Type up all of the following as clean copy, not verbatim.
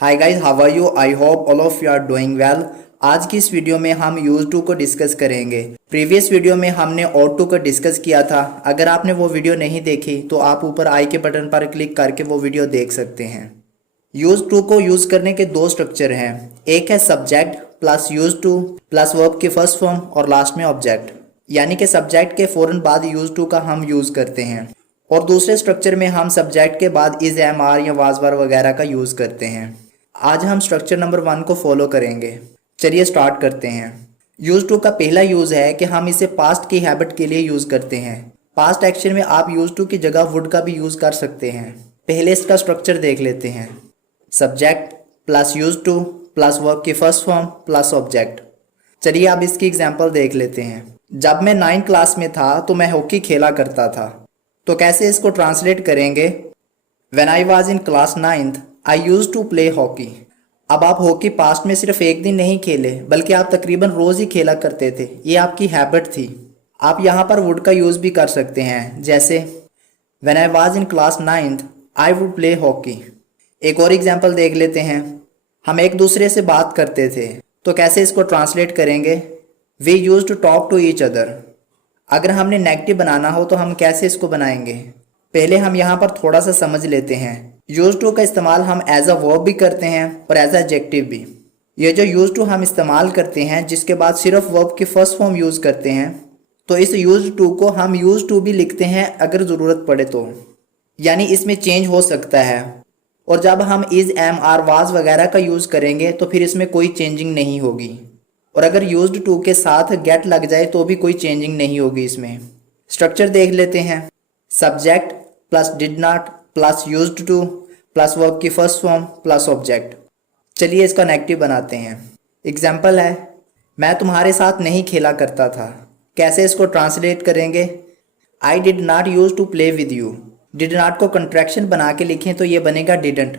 Hi guys, how are you? I hope all of you are doing well. आज की इस video में हम यूज टू को डिस्कस करेंगे। प्रीवियस वीडियो में हमने ought to को डिस्कस किया था। अगर आपने वो वीडियो नहीं देखी तो आप ऊपर आई के बटन पर क्लिक करके वो वीडियो देख सकते हैं। यूज टू को यूज करने के दो स्ट्रक्चर हैं। एक है subject plus use two plus verb की फर्स्ट फॉर्म और लास्ट में ऑब्जेक्ट, यानी कि सब्जेक्ट के फौरन बाद यूज टू का हम यूज करते हैं। और दूसरे स्ट्रक्चर में हम सब्जेक्ट के बाद इज, एम, आर या वाज वर वगैरह का यूज करते हैं। आज हम स्ट्रक्चर नंबर 1 को फॉलो करेंगे। चलिए स्टार्ट करते हैं। यूज टू का पहला यूज है कि हम इसे पास्ट की हैबिट के लिए यूज करते हैं। पास्ट एक्शन में आप यूज टू की जगह वुड का भी यूज कर सकते हैं। पहले इसका स्ट्रक्चर देख लेते हैं। Subject plus use two plus verb की फर्स्ट फॉर्म प्लस ऑब्जेक्ट। चलिए अब इसकी एग्जाम्पल देख लेते हैं। जब मैं 9th क्लास में था तो मैं हॉकी खेला करता था। तो कैसे इसको ट्रांसलेट करेंगे? When I was in class 9th, I used to play hockey. अब आप हॉकी पास्ट में सिर्फ एक दिन नहीं खेले बल्कि आप तकरीबन रोज ही खेला करते थे। ये आपकी हैबिट थी। आप यहाँ पर वुड का यूज भी कर सकते हैं, जैसे When I was in class 9th, I would play hockey. एक और एग्जाम्पल देख लेते हैं। हम एक दूसरे से बात करते थे, तो कैसे इसको ट्रांसलेट करेंगे? We used to talk to each other. अगर हमने नेगेटिव बनाना हो तो हम कैसे इसको बनाएंगे? पहले हम यहाँ पर थोड़ा सा समझ लेते हैं। यूज टू का इस्तेमाल हम एज अ वर्ब भी करते हैं और एज अ एडजेक्टिव भी। ये जो यूज टू हम इस्तेमाल करते हैं जिसके बाद सिर्फ वर्ब की फर्स्ट फॉर्म यूज करते हैं, तो इस यूज टू को हम यूज टू भी लिखते हैं अगर ज़रूरत पड़े तो, यानी इसमें चेंज हो सकता है। और जब हम इज, एम, आर, वाज वगैरह का यूज़ करेंगे तो फिर इसमें कोई चेंजिंग नहीं होगी। और अगर यूज्ड टू के साथ गेट लग जाए तो भी कोई चेंजिंग नहीं होगी इसमें। स्ट्रक्चर देख लेते हैं। Subject plus did not plus used two plus verb की फर्स्ट फॉर्म प्लस ऑब्जेक्ट। चलिए इसका नेगेटिव बनाते हैं। एग्जाम्पल है, मैं तुम्हारे साथ नहीं खेला करता था। कैसे इसको ट्रांसलेट करेंगे? I did not use to play with you. Did not को कंट्रैक्शन बना के लिखें तो ये बनेगा डिडंट।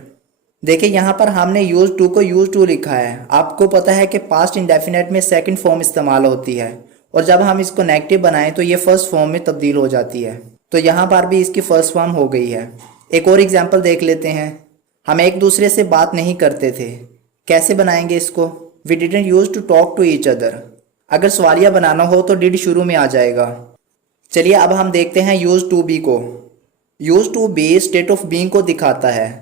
देखिए यहाँ पर हमने यूज टू को यूज टू लिखा है। आपको पता है कि पास्ट इंडेफिनेट में सेकंड फॉर्म इस्तेमाल होती है और जब हम इसको नेगेटिव बनाएं तो ये फर्स्ट फॉर्म में तब्दील हो जाती है। तो यहाँ पर भी इसकी फर्स्ट फॉर्म हो गई है। एक और एग्जांपल देख लेते हैं। हम एक दूसरे से बात नहीं करते थे। कैसे बनाएंगे इसको? We didn't use to talk to each other. अगर सवालिया बनाना हो तो डिड शुरू में आ जाएगा। चलिए अब हम देखते हैं यूज टू बी को। Use to be state of being को दिखाता है।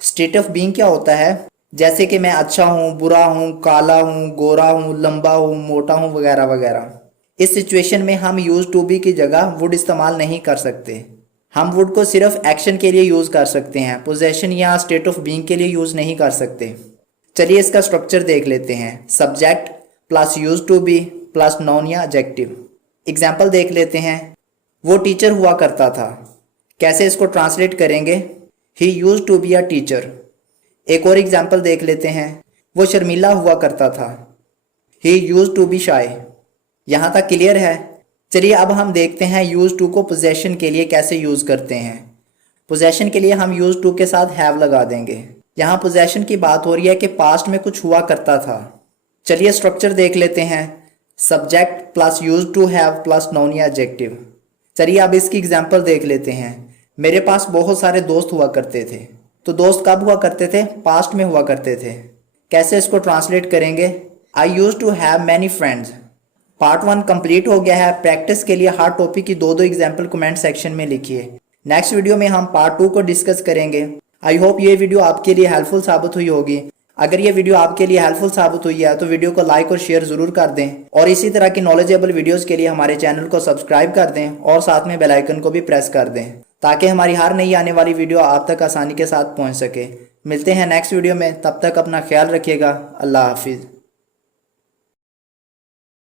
स्टेट ऑफ बीइंग क्या होता है? जैसे कि मैं अच्छा हूँ, बुरा हूँ, काला हूँ, गोरा हूँ, लंबा हूँ, मोटा हूँ वगैरह वगैरह। इस सिचुएशन में हम यूज टू बी की जगह वुड इस्तेमाल नहीं कर सकते। हम वुड को सिर्फ एक्शन के लिए यूज कर सकते हैं, पोजेशन या स्टेट ऑफ बीइंग के लिए यूज नहीं कर सकते। चलिए इसका स्ट्रक्चर देख लेते हैं। Subject plus use to be plus noun या एडजेक्टिव। एग्जाम्पल देख लेते हैं। वो टीचर हुआ करता था। कैसे इसको ट्रांसलेट करेंगे? He used to be a teacher. एक और एग्जाम्पल देख लेते हैं। वो शर्मीला हुआ करता था। ही यूज टू बी शाय। यहाँ तक क्लियर है? चलिए अब हम देखते हैं यूज टू को पोजेशन के लिए कैसे यूज करते हैं। पोजेशन के लिए हम यूज टू के साथ हैव लगा देंगे। यहाँ पोजेशन की बात हो रही है कि पास्ट में कुछ हुआ करता था। चलिए स्ट्रक्चर देख लेते हैं। Subject plus use to have plus noun या एडजेक्टिव। चलिए अब इसकी एग्जाम्पल देख लेते हैं। मेरे पास बहुत सारे दोस्त हुआ करते थे। तो दोस्त कब हुआ करते थे? पास्ट में हुआ करते थे। कैसे इसको ट्रांसलेट करेंगे? I used to have many friends. Part 1 complete हो गया है। प्रैक्टिस के लिए हर टॉपिक की दो एग्जाम्पल कमेंट सेक्शन में लिखिए। नेक्स्ट वीडियो में हम पार्ट 2 को डिस्कस करेंगे। आई होप ये वीडियो आपके लिए हेल्पफुल साबित हुई होगी। अगर ये वीडियो आपके लिए हेल्पफुल साबित हुई है तो वीडियो को लाइक और शेयर जरूर कर दें और इसी तरह की नॉलेजेबल वीडियोस के लिए हमारे चैनल को सब्सक्राइब कर दें और साथ में बेल आइकन को भी प्रेस कर दें ताकि हमारी हर नई आने वाली वीडियो आप तक आसानी के साथ पहुंच सके। मिलते हैं नेक्स्ट वीडियो में, तब तक अपना ख्याल रखिएगा। अल्लाह हाफिज़।